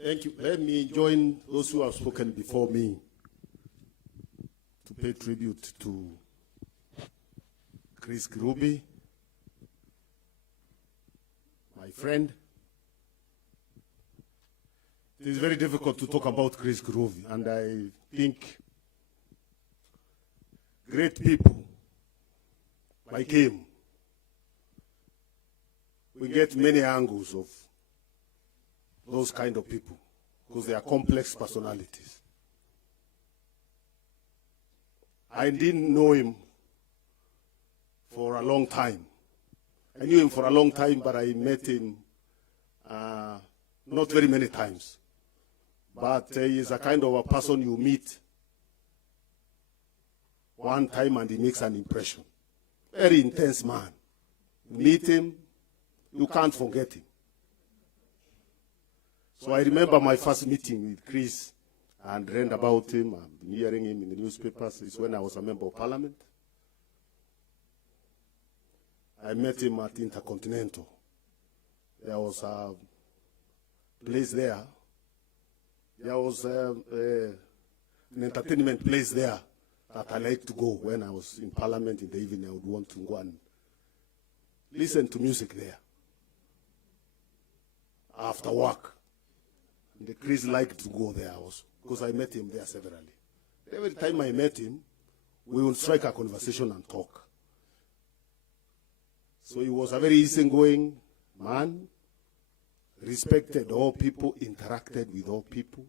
Thank you. Let me join those who have spoken before me to pay tribute to Chris Kirubi, my friend. It is very difficult to talk about Chris Kirubi, and I think great people like him, we get many angles of those kind of people because they are complex personalities. I didn't know him for a long time. I knew him for a long time, but I met him not very many times. But he is a kind of a person you meet one time and he makes an impression. Very intense man. You meet him, you can't forget him. So I remember my first meeting with Chris and read about him. I've been hearing him in the newspapers. It's when I was a member of parliament. I met him at Intercontinental. There was a place there. There was an entertainment place there that I liked to go when I was in parliament in the evening. I would want to go and listen to music there after work. And Chris liked to go there also because I met him there severally. Every time I met him, we would strike a conversation and talk. So he was a very easygoing man, respected all people, interacted with all people,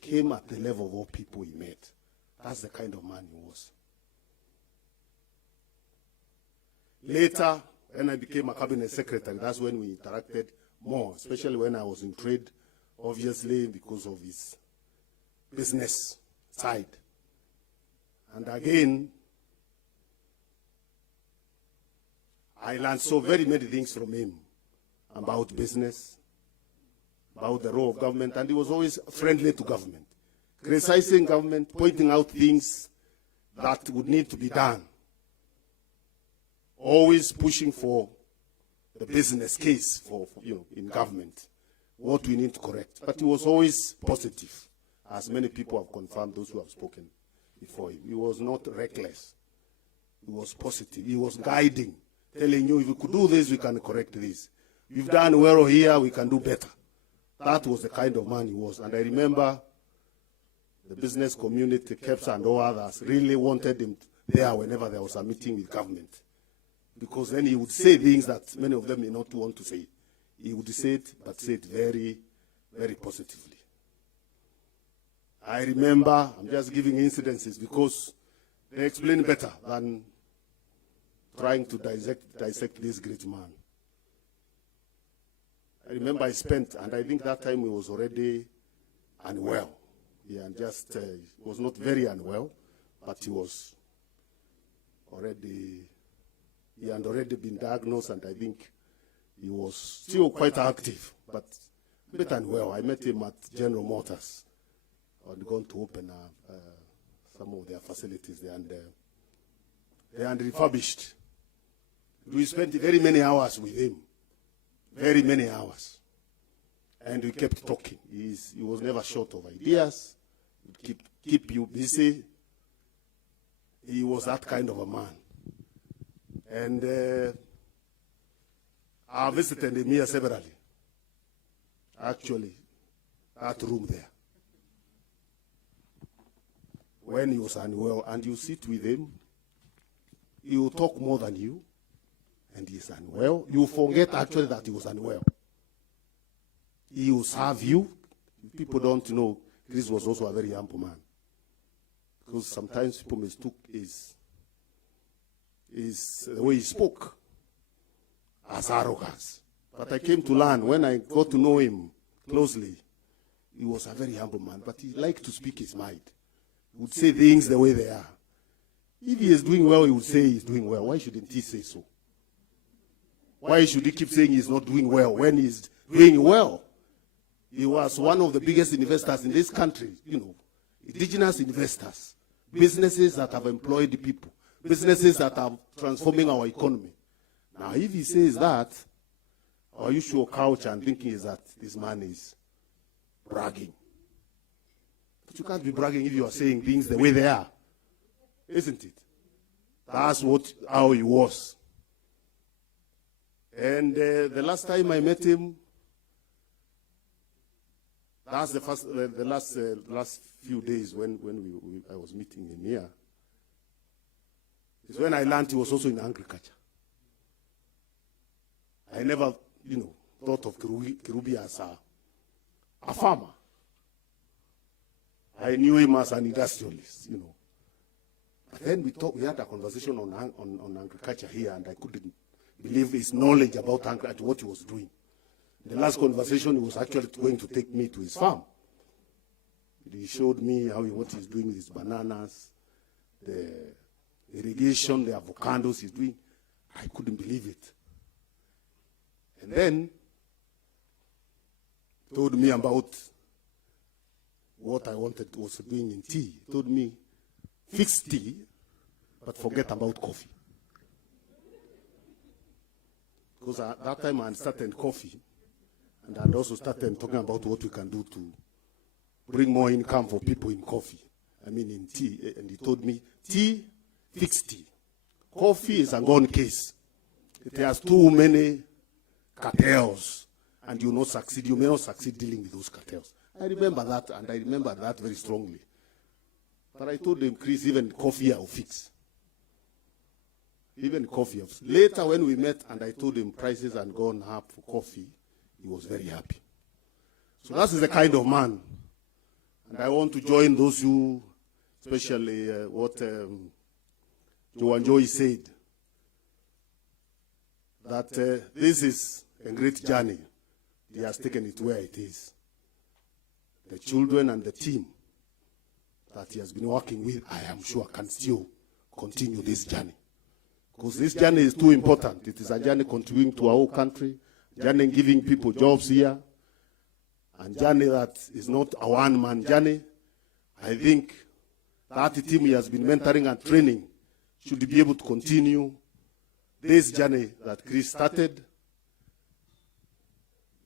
came at the level of all people he met. That's the kind of man he was. Later, when I became a cabinet secretary, that's when we interacted more, especially when I was in trade, obviously because of his business side. And again, I learned so very many things from him about business, about the role of government, and he was always friendly to government, criticizing government, pointing out things that would need to be done, always pushing for the business case for in government, what we need to correct. But he was always positive, as many people have confirmed, those who have spoken before him. He was not reckless. He was positive. He was guiding, telling you, if we could do this, we can correct this. We've done well here, we can do better. That was the kind of man he was. And I remember the business community, KEPS and all others, really wanted him there whenever there was a meeting with government. Because then he would say things that many of them may not want to say. He would say it, but say it very, very positively. I remember, I'm just giving incidences because they explain better than trying to dissect this great man. I remember I spent, and I think that time he was already unwell. Yeah, and just was not very unwell, but he was already, he had already been diagnosed, and I think he was still quite active, but a bit unwell. I met him at General Motors. I had gone to open some of their facilities there, and they had refurbished. We spent very many hours with him. Very many hours. And we kept talking. He was never short of ideas. He'd keep you busy. He was that kind of a man. And I visited him here severally. Actually, that room there. When he was unwell, and you sit with him, he will talk more than you. And he's unwell, you forget actually that he was unwell. He will serve you. People don't know, Chris was also a very humble man. Because sometimes people mistook his the way he spoke as arrogance. But I came to learn, when I got to know him closely, he was a very humble man, but he liked to speak his mind. He would say things the way they are. If he is doing well, he would say he's doing well. Why shouldn't he say so? Why should he keep saying he's not doing well when he's doing well? He was one of the biggest investors in this country, indigenous investors, businesses that have employed the people, businesses that are transforming our economy. Now, if he says that, or you show couch and thinking is that this man is bragging. But you can't be bragging if you are saying things the way they are, isn't it? That's how he was. And the last time I met him, that's the last few days when I was meeting him here, is when I learned he was also in agriculture. I never, thought of Kirubi as a farmer. I knew him as an industrialist, But then we had a conversation on agriculture here, and I couldn't believe his knowledge about agriculture, what he was doing. The last conversation, he was actually going to take me to his farm. He showed me what he's doing with his bananas, the irrigation, the avocados he's doing. I couldn't believe it. And then told me about what I was doing in tea. He told me, fix tea, but forget about coffee. Because at that time I had started coffee, and I had also started talking about what we can do to bring more income for people in coffee. In tea. And he told me, tea, fix tea. Coffee is a gone case. It has too many cartels, and you will not succeed. You may not succeed dealing with those cartels. I remember that, and I remember that very strongly. But I told him, Chris, even coffee I'll fix. Even coffee. Later when we met and I told him prices had gone up for coffee, he was very happy. So that is the kind of man. And I want to join those who, especially what Joan Joy said, that this is a great journey. He has taken it where it is. The children and the team that he has been working with, I am sure, can still continue this journey. Because this journey is too important. It is a journey contributing to our whole country, journey giving people jobs here, and journey that is not a one-man journey. I think that team he has been mentoring and training should be able to continue this journey that Chris started,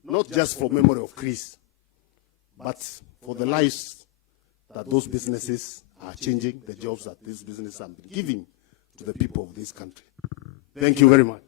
not just for memory of Chris, but for the lives that those businesses are changing, the jobs that these businesses have been giving to the people of this country. Thank you very much.